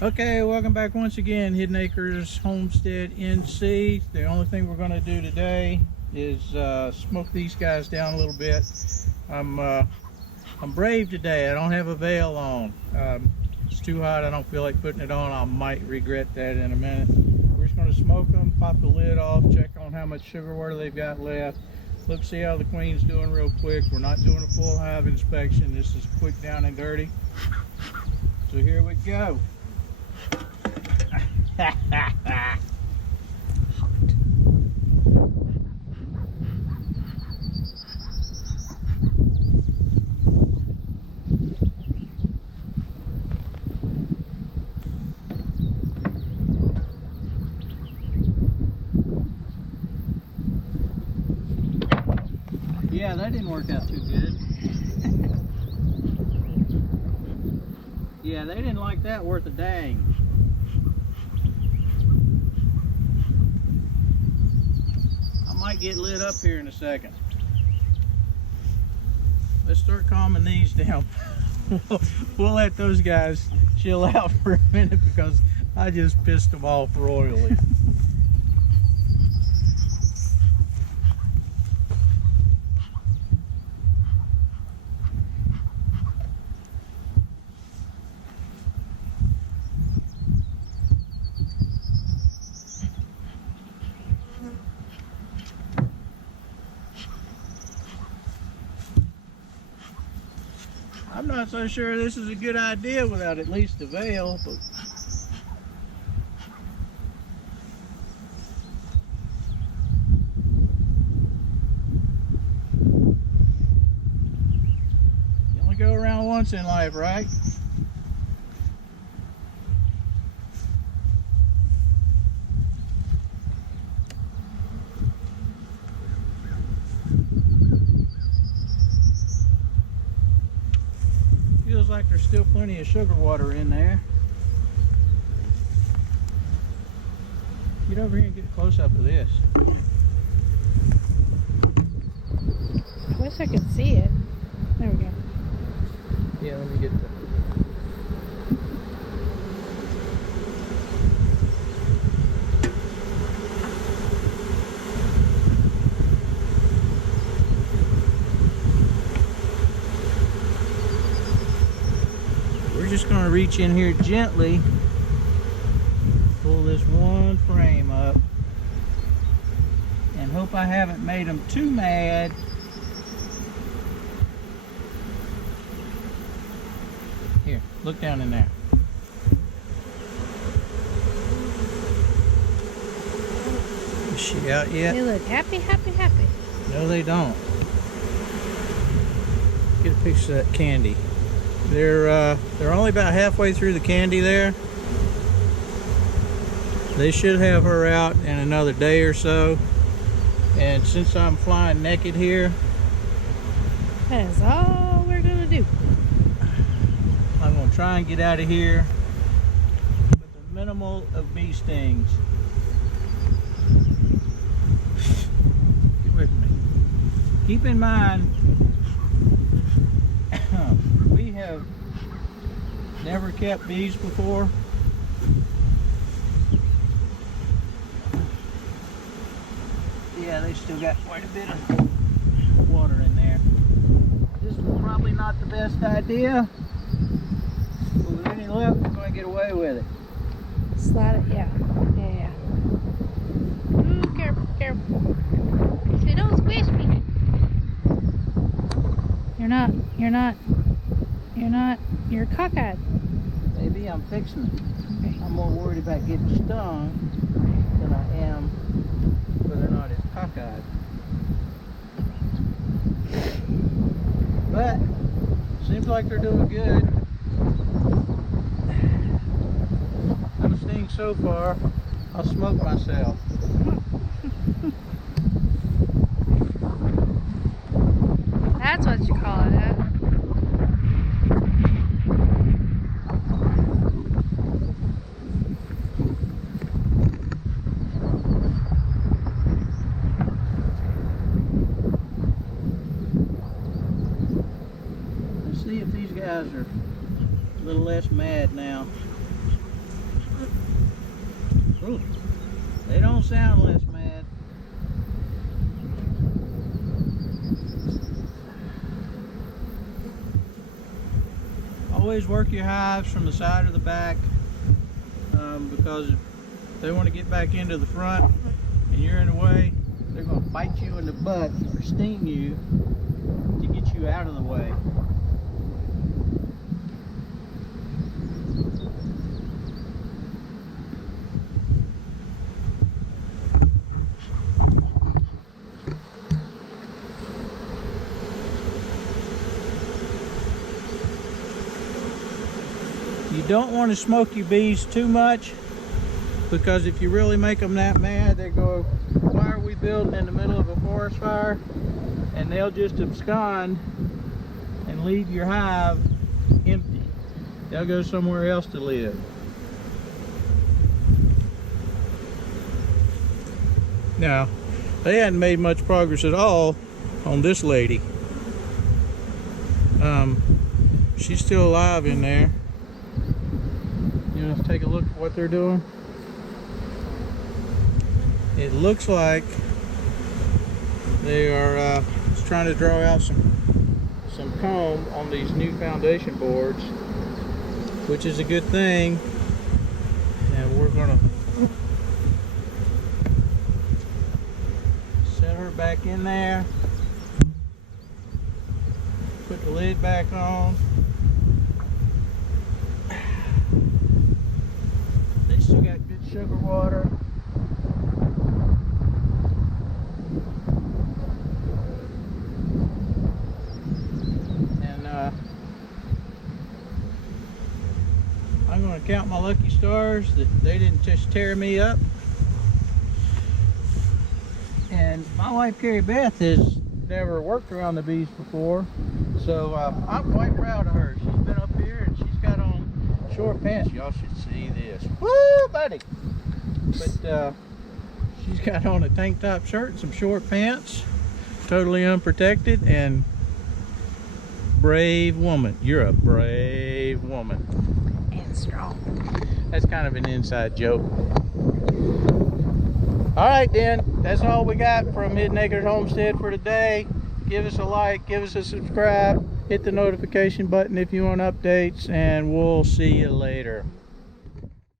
Okay, welcome back once again, Hidden Acres Homestead NC. The only thing we're going to do today is smoke these guys down a little bit. I'm brave today. I don't have a veil on. It's too hot. I don't feel like putting it on. I might regret that in a minute. We're just going to smoke them, pop the lid off, check on how much sugar water they've got left. Look, see how the queen's doing real quick. We're not doing a full hive inspection. This is quick down and dirty. So here we go. Hot. Yeah, that didn't work out too good. Yeah, they didn't like that worth a dang. Might get lit up here in a second. Let's start calming these down. We'll let those guys chill out for a minute because I just pissed them off royally. I'm not so sure this is a good idea without at least a veil, but you only go around once in life, right? Feels like there's still plenty of sugar water in there. Get over here and get a close up of this. I wish I could see it. There we go. Yeah, let me get the... We're just going to reach in here gently, pull this one frame up, and hope I haven't made them too mad. Here, look down in there. Is she out yet? They look happy, happy, happy. No, they don't. Get a picture of that candy. They're only about halfway through the candy there. They should have her out in another day or so. And since I'm flying naked here, That is all we're gonna do. I'm gonna try and get out of here with a minimal of bee stings. Get away from me. Keep in mind, we have never kept bees before. Yeah, they still got quite a bit of water in there. This is probably not the best idea, but with any luck, we're going to get away with it. Slide it, yeah. Yeah. Ooh, careful, careful. They don't squish me. You're cockeyed. Maybe I'm fixing it. Okay. I'm more worried about getting stung than I am whether or not it's cockeyed. But seems like they're doing good. No sting so far. I'll smoke myself. That's what you call it, huh? Let's see if these guys are a little less mad now. Ooh, they don't sound less mad. Always work your hives from the side or the back, because if they want to get back into the front and you're in the way, they're going to bite you in the butt or sting you to get you out of the way. You don't want to smoke your bees too much, because if you really make them that mad, they go, why are we building in the middle of a forest fire? And they'll just abscond and leave your hive empty. They'll go somewhere else to live. Now, they hadn't made much progress at all on this lady. She's still alive in there. You know, take a look at what they're doing. It looks like they are just trying to draw out some comb on these new foundation boards, which is a good thing. And we're gonna set her back in there, put the lid back on. They still got good sugar water. I'm going to count my lucky stars that they didn't just tear me up. And my wife Carrie Beth has never worked around the bees before, so I'm quite proud of her. She's been up here and she's got on short pants. Y'all should see this. Woo, buddy! But she's got on a tank top shirt and some short pants, totally unprotected, and brave woman. You're a brave woman. Strong. That's kind of an inside joke. All right then, that's all we got from Hidden Acres Homestead for today. Give us a like, give us a subscribe, hit the notification button if you want updates, and we'll see you later.